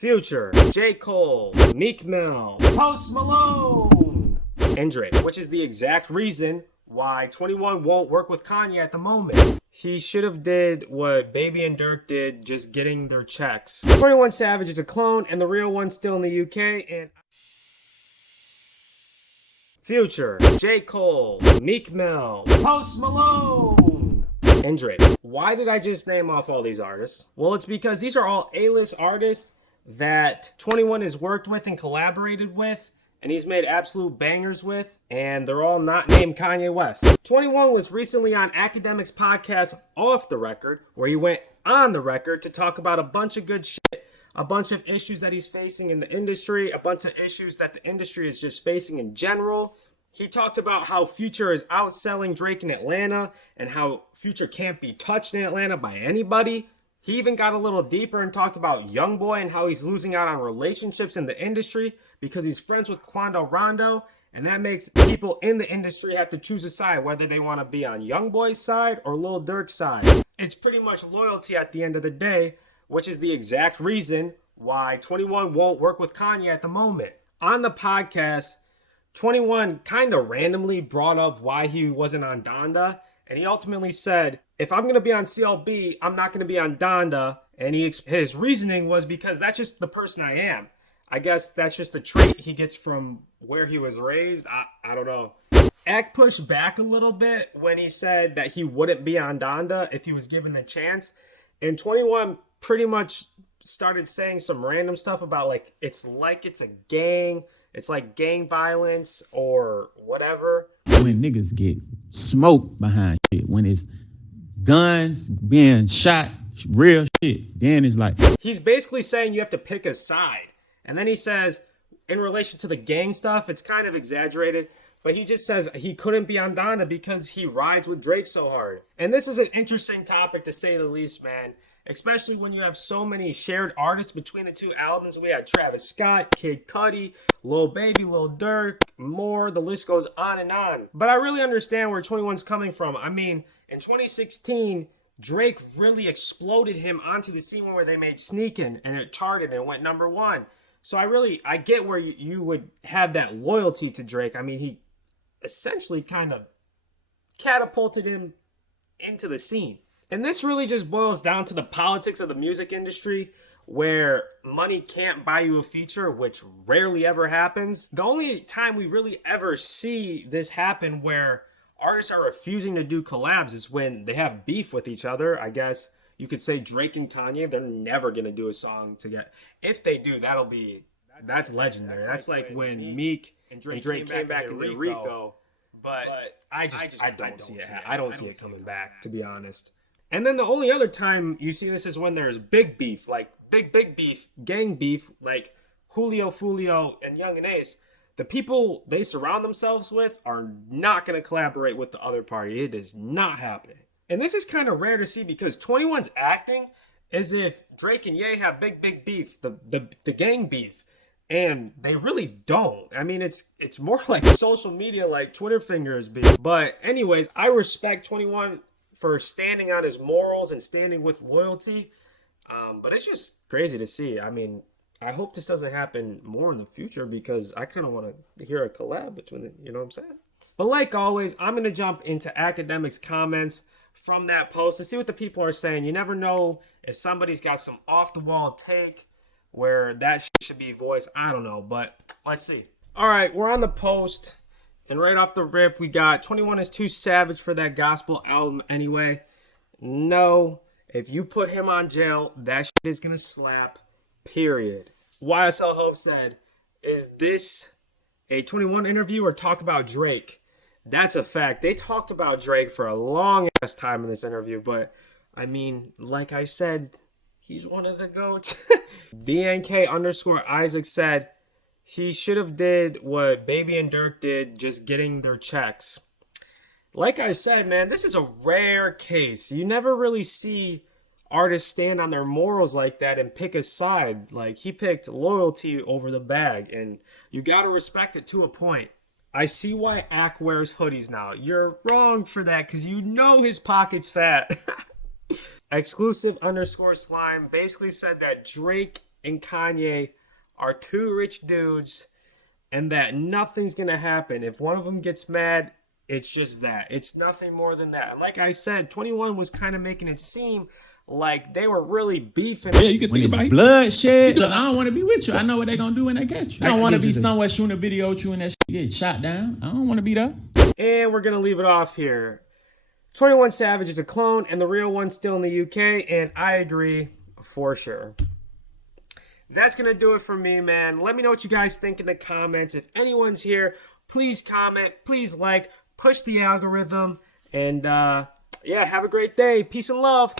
Future, J. Cole, Meek Mill, Post Malone, and Drake, which is the exact reason why 21 won't work with Kanye at the moment. He should have did what Baby and Dirk did, just getting their checks. 21 Savage is a clone, and the real one's still in the UK, and Future, J. Cole, Meek Mill, Post Malone, and Drake. Why did I just name off all these artists? Well, it's because these are all A-list artists that 21 has worked with and collaborated with, and he's made absolute bangers with, and they're all not named Kanye West. 21 was recently on Akademiks podcast Off the Record, where he went on the record to talk about a bunch of good shit, a bunch of issues that he's facing in the industry, a bunch of issues that the industry is just facing in general. He talked about how Future is outselling Drake in Atlanta and how Future can't be touched in Atlanta by anybody. He even got a little deeper and talked about YoungBoy and how he's losing out on relationships in the industry because he's friends with Quando Rondo, and that makes people in the industry have to choose a side, whether they want to be on YoungBoy's side or Lil Durk's side. It's pretty much loyalty at the end of the day, which is the exact reason why 21 won't work with Kanye at the moment. On the podcast, 21 kind of randomly brought up why he wasn't on Donda, and he ultimately said, if I'm going to be on CLB, I'm not going to be on Donda. And his reasoning was because that's just the person I am. I guess that's just the trait he gets from where he was raised. I don't know. Ak pushed back a little bit when he said that he wouldn't be on Donda if he was given the chance. And 21 pretty much started saying some random stuff about it's a gang. It's like gang violence or whatever. When niggas get smoked behind shit, when it's guns being shot, real shit, then it's like... He's basically saying you have to pick a side. And then he says, in relation to the gang stuff, it's kind of exaggerated, but he just says he couldn't be on Donda because he rides with Drake so hard. And this is an interesting topic to say the least, man. Especially when you have so many shared artists between the two albums. We had Travis Scott, Kid Cudi, Lil Baby, Lil Durk, more. The list goes on and on. But I really understand where 21's coming from. I mean, in 2016, Drake really exploded him onto the scene where they made Sneakin' and it charted and went #1. So I get where you would have that loyalty to Drake. I mean, he essentially kind of catapulted him into the scene. And this really just boils down to the politics of the music industry, where money can't buy you a feature, which rarely ever happens. The only time we really ever see this happen where artists are refusing to do collabs is when they have beef with each other. I guess you could say Drake and Kanye, they're never going to do a song together. If they do, that's legendary. That's like when Meek and Drake came back in Rico. But I don't see it. I don't see it coming back, to be honest. And then the only other time you see this is when there's big beef, like big beef, gang beef, like Julio, Fulio, and Young and Ace. The people they surround themselves with are not going to collaborate with the other party. It is not happening. And this is kind of rare to see because 21's acting as if Drake and Ye have big beef, the gang beef. And they really don't. I mean, it's more like social media, like Twitter fingers beef. But anyways, I respect 21 for standing on his morals and standing with loyalty. But it's just crazy to see. I mean, I hope this doesn't happen more in the future because I kind of want to hear a collab between them. You know what I'm saying? But like always, I'm going to jump into Akademiks comments from that post to see what the people are saying. You never know if somebody's got some off-the-wall take where that should be voiced. I don't know, but let's see. All right, we're on the post. And right off the rip, we got 21 is too savage for that gospel album anyway. No, if you put him on jail, that shit is going to slap, period. YSL Hope said, is this a 21 interview or talk about Drake? That's a fact. They talked about Drake for a long ass time in this interview, but I mean, like I said, he's one of the GOATs. DNK_Isaac said, he should have did what Baby and Dirk did, just getting their checks. Like I said, man, this is a rare case. You never really see artists stand on their morals like that and pick a side. Like, he picked loyalty over the bag, and you got to respect it to a point. I see why Ak wears hoodies now. You're wrong for that because you know his pocket's fat. Exclusive_slime basically said that Drake and Kanye are two rich dudes and that nothing's going to happen. If one of them gets mad, it's just that. It's nothing more than that. And like I said, 21 was kind of making it seem like they were really beefing. Yeah, you can When think it's about it. bloodshed, because I don't want to be with you. I know what they're going to do when they get you. I don't want to be Interesting. somewhere shooting a video with you and that shit get shot down. I don't want to be there. And we're going to leave it off here. 21 Savage is a clone, and the real one's still in the UK, and I agree for sure. That's going to do it for me, man. Let me know what you guys think in the comments. If anyone's here, please comment, please like, push the algorithm, and yeah, have a great day. Peace and love.